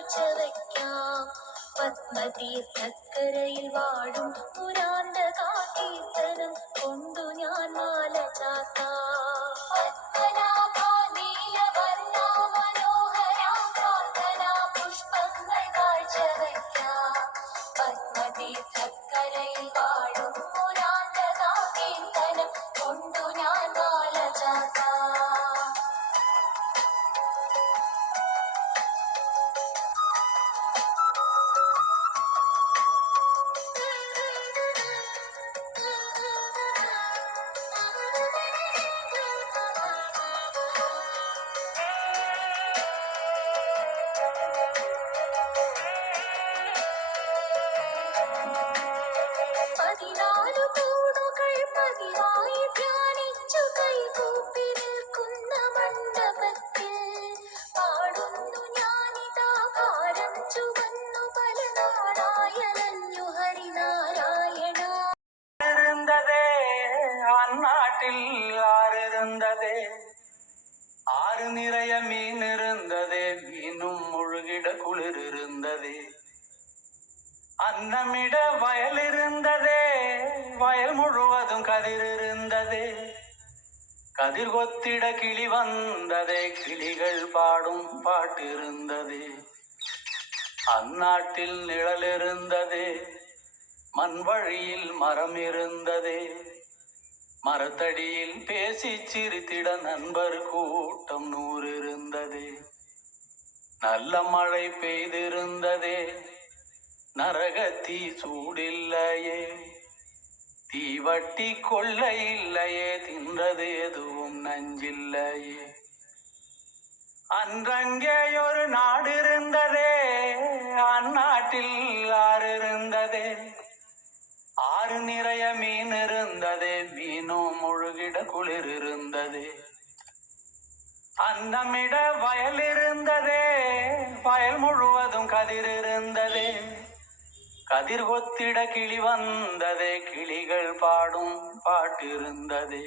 കാഴ്ച വയ്ക്കാം. പത്മതീർത്ഥക്കരയിൽ വാഴും പുരാന്ത കീർത്തനം കൊണ്ടു ഞാൻ മാല ചാർത്താം. പത്മനാഭ നീലവർണ്ണ മനോഹരാ പ്രാർത്ഥനാ പുഷ്പങ്ങൾ കാഴ്ച വയ്ക്കാം. പത്മതീർത്ഥക്കരയിൽ വാഴും പുരാന്ത കീർത്തനം കൊണ്ടു ഞാൻ മാല ചാർത്താം. പതിനാലു തൂണുകൾ പതിവായി ധ്യാനിച്ചു കൈകൂപ്പി നിൽക്കുന്ന മണ്ഡപത്തിൽ പാടുന്നു ഞാനിതാ ഭാരം ചുവന്നു പല നാടായലഞ്ഞു ഹരിനാരായണ. அந்நாட்டில் ஆறு இருந்ததே, ஆறு நிறைய மீன் இருந்ததே, மீனும் முழுகிட குளிர் இருந்ததே. அன்னமிட வயல் இருந்ததே, வயல் முழுவதும் கதிர் இருந்ததே. கதிர் கொத்திட கிளி வந்ததே, கிளிகள் பாடும் பாட்டு இருந்ததே. அந்நாட்டில் நிழல் இருந்ததே, மண் வழியில் மரம் இருந்ததே. மரத்தடியில் பேசி சிரித்திட நண்பர் கூட்டம் 100 இருந்ததே. நல்ல மழை பெய்திருந்ததே, நரகத்தீ சூடில்லையே. தீவட்டி கொள்ள இல்லையே, தின்றது எதுவும் நஞ்சில்லையே. அன்றங்கே ஒரு நாடு இருந்ததே, அந்நாட்டில் ஆறு இருந்ததே. ஆறு நிறைய மீன் இருந்ததே, மீனும் முழுகிட குளிர் இருந்ததே. அன்னமிட வயல் இருந்ததே, வயல் முழுவதும் கதிர் இருந்ததே. கதிர் கொத்திட கிளி வந்ததே, கிளிகள் பாடும் பாட்டு இருந்ததே.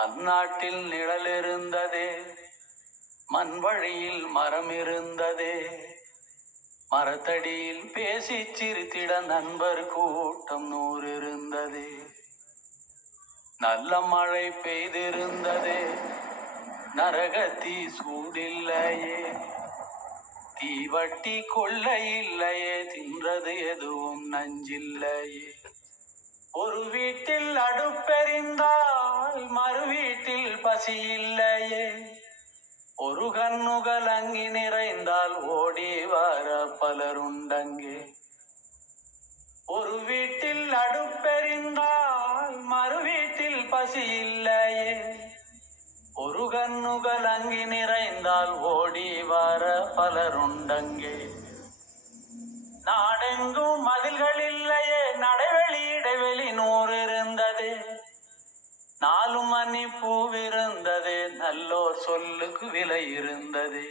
அந்நாட்டில் நிழல் இருந்ததே, மண் வழியில் மரம் இருந்ததே. மரத்தடியில் பேசி சிரித்திட நண்பர் கூட்டம் 100 இருந்ததே. நல்ல மழை பெய்திருந்ததே, நரகத்தீ சூடில்லையே. தீவட்டி கொள்ள இல்லையே, தின்றது எதுவும் நஞ்சில்லையே. ஒரு வீட்டில் அடுப்பெறிந்தால் மறு வீட்டில் பசி இல்லையே. ஒரு கண்ணுகள் அங்கி நிறைந்தால் ஓடி வர பலருண்டங்கே. ஒரு வீட்டில் அடுப்பெறிந்தால் மறு வீட்டில் பசி இல்லையே. ஒரு கண்ணுகள் அங்கி நிறைந்தால் ஓடி வர பலருண்டங்கே. நாடெங்கும் மதில்கள் இல்லையே, நடைவெளி இடைவெளி 100 இருந்ததே. 4 மணி பூவிருந்ததே, நல்லோர் சொல்லுக்கு விலை இருந்ததே.